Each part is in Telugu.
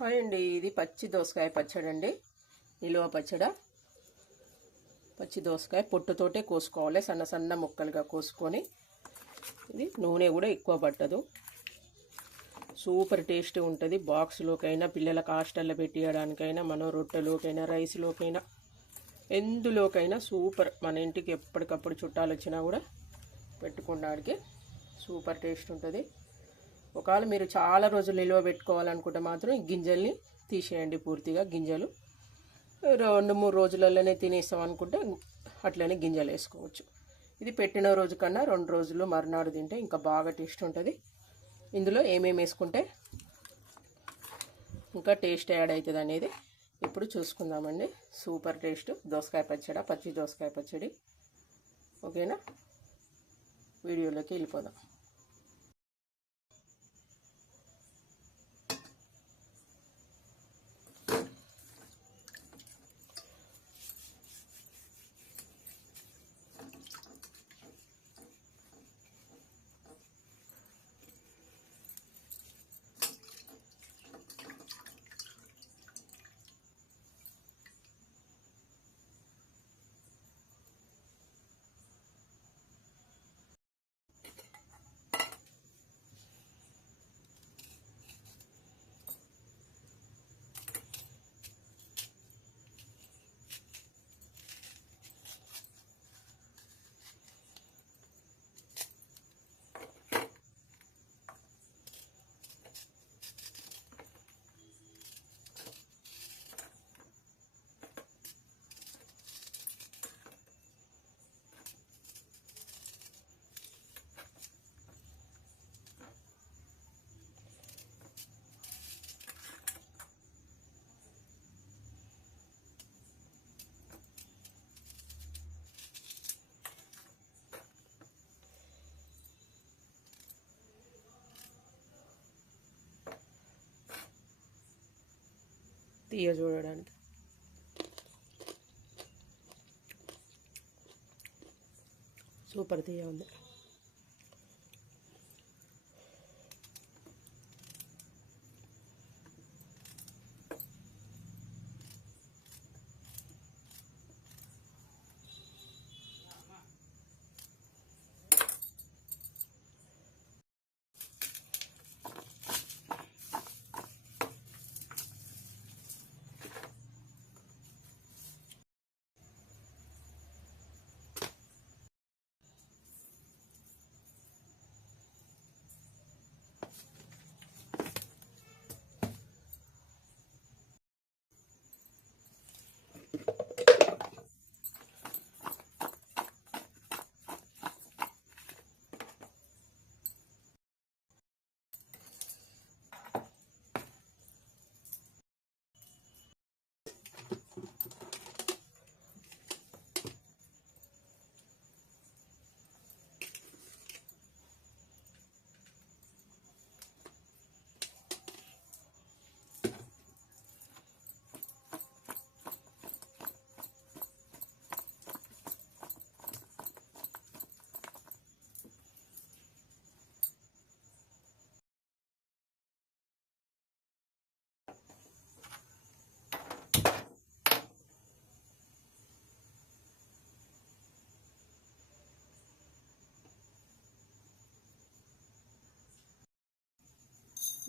హాయ్ అండి, ఇది పచ్చి దోసకాయ పచ్చడి అండి. నిలువ పచ్చడి. పచ్చి దోసకాయ పొట్టుతోటే కోసుకోవాలి, సన్న సన్న ముక్కలుగా కోసుకొని. ఇది నూనె కూడా ఎక్కువ పట్టదు, సూపర్ టేస్ట్ ఉంటుంది. బాక్స్లోకైనా, పిల్లలకు హాస్టల్లో పెట్టియడానికైనా, మన రొట్టెలోకైనా, రైస్లోకైనా, ఎందులోకైనా సూపర్. మన ఇంటికి ఎప్పటికప్పుడు చుట్టాలు వచ్చినా కూడా పెట్టుకోవడానికి సూపర్ టేస్ట్ ఉంటుంది. ఒకవేళ మీరు చాలా రోజులు నిల్వ పెట్టుకోవాలనుకుంటే మాత్రం ఈ గింజల్ని తీసేయండి పూర్తిగా. గింజలు 2-3 రోజులలోనే తినేస్తాం అనుకుంటే అట్లనే గింజలు వేసుకోవచ్చు. ఇది పెట్టిన రోజు కన్నా 2 రోజులు మరునాడు తింటే ఇంకా బాగా టేస్ట్ ఉంటుంది. ఇందులో ఏమేమి వేసుకుంటే ఇంకా టేస్ట్ యాడ్ అవుతుంది అనేది ఇప్పుడు చూసుకుందామండి. సూపర్ టేస్ట్ దోసకాయ పచ్చడి, పచ్చి దోసకాయ పచ్చడి. ఓకేనా, వీడియోలోకి వెళ్ళిపోదాం. తీయ చూడడానికి సూపర్ తీయ ఉంది.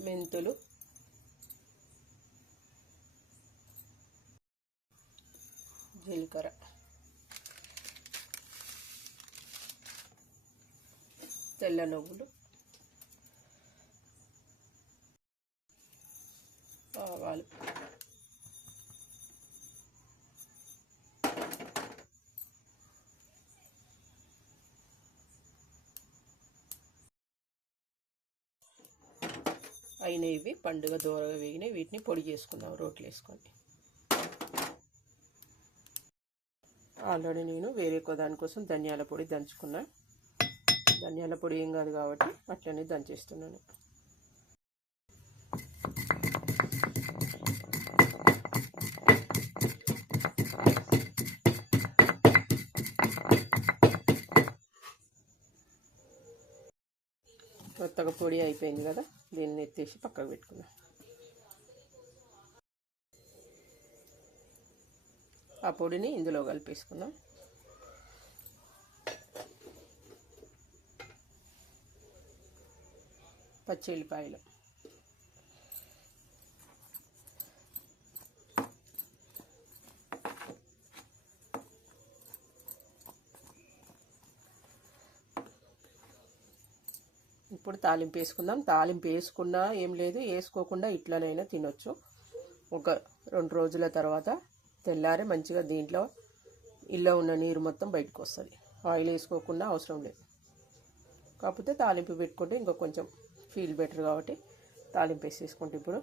మెంతులు, జీలకర్ర, తెల్ల నువ్వులు, ఆవాలు, అయినవి ఇవి పండుగ దూరగా వేగినాయి. వీటిని పొడి చేసుకుందాం రోట్లు వేసుకొని. ఆల్రెడీ నేను వేరే దానికోసం ధనియాల పొడి దంచుకున్నా. ధనియాల పొడి ఏం కాదు కాబట్టి అట్లనే దంచేస్తున్నాను. కొత్తగా పొడి అయిపోయింది కదా, దీన్ని ఎత్తేసి పక్కకు పెట్టుకుందాం. ఆ పొడిని ఇందులో కలిపేసుకుందాం. పచ్చి ఉల్లిపాయలు, ఇప్పుడు తాలింపు వేసుకుందాం. తాలింపు వేసుకున్నా ఏం లేదు, వేసుకోకుండా ఇట్లనైనా తినొచ్చు. ఒక 2 రోజుల తర్వాత తెల్లారి మంచిగా దీంట్లో ఇల్లో ఉన్న నీరు మొత్తం బయటకు వస్తుంది. ఆయిల్ వేసుకోకుండా అవసరం లేదు. కాకపోతే తాలింపు పెట్టుకుంటే ఇంకా కొంచెం ఫీల్ బెటర్ కాబట్టి తాలింపు వేసేసుకుంటే ఇప్పుడు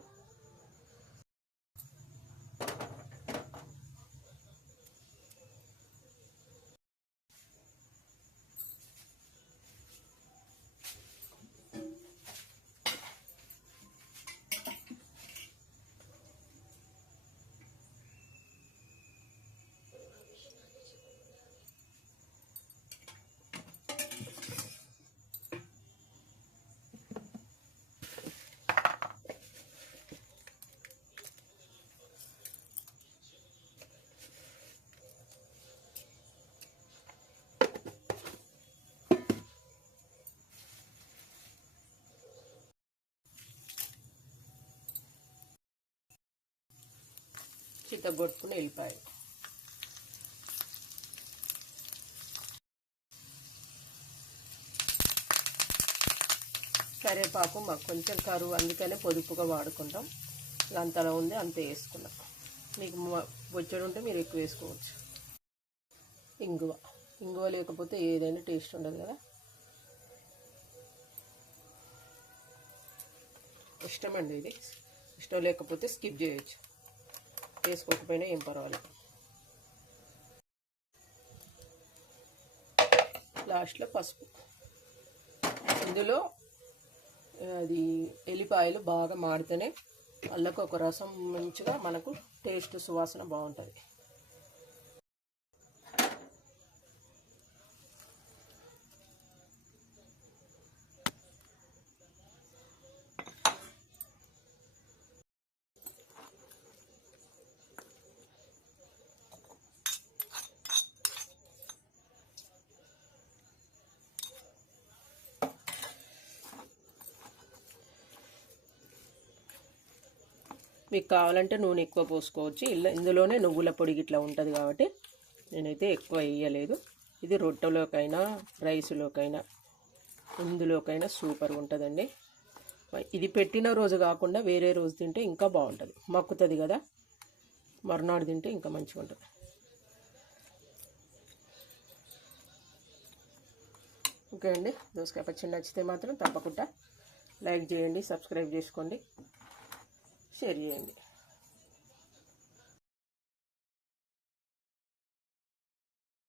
చిత్తగొట్టుకుని వెళ్ళిపోయాయి. కరివేపాకు మాకు కొంచెం కరువు, అందుకనే పొదుపుగా వాడుకుంటాం. అంతలో ఉంది అంతే వేసుకున్నాం. మీకు బొచ్చడు ఉంటే మీరు ఎక్కువ వేసుకోవచ్చు. ఇంగువ లేకపోతే ఏదైనా టేస్ట్ ఉండదు కదా. ఇష్టమండి, ఇది ఇష్టం లేకపోతే స్కిప్ చేయొచ్చు, వేసుకోకపోయినా ఏం పర్వాలేదు. లాస్ట్లో పసుపు. ఇందులో అది ఎల్లిపాయలు బాగా మాడితేనే అల్లకు ఒక రసం మంచిగా మనకు టేస్ట్ సువాసన బాగుంటుంది. మీకు కావాలంటే నూనె ఎక్కువ పోసుకోవచ్చు. ఇందులోనే నువ్వుల పొడి ఇట్లా ఉంటుంది కాబట్టి నేనైతే ఎక్కువ వేయలేదు. ఇది రొట్టెలోకైనా రైస్లోకైనా ఇందులోకైనా సూపర్గా ఉంటుందండి. ఇది పెట్టిన రోజు కాకుండా వేరే రోజు తింటే ఇంకా బాగుంటుంది. మక్కుతుంది కదా, మరునాడు తింటే ఇంకా మంచిగా ఉంటుంది. ఓకే అండి, దోసకాయ పచ్చడి నచ్చితే మాత్రం తప్పకుండా లైక్ చేయండి, సబ్స్క్రైబ్ చేసుకోండి, షేర్ చేయండి.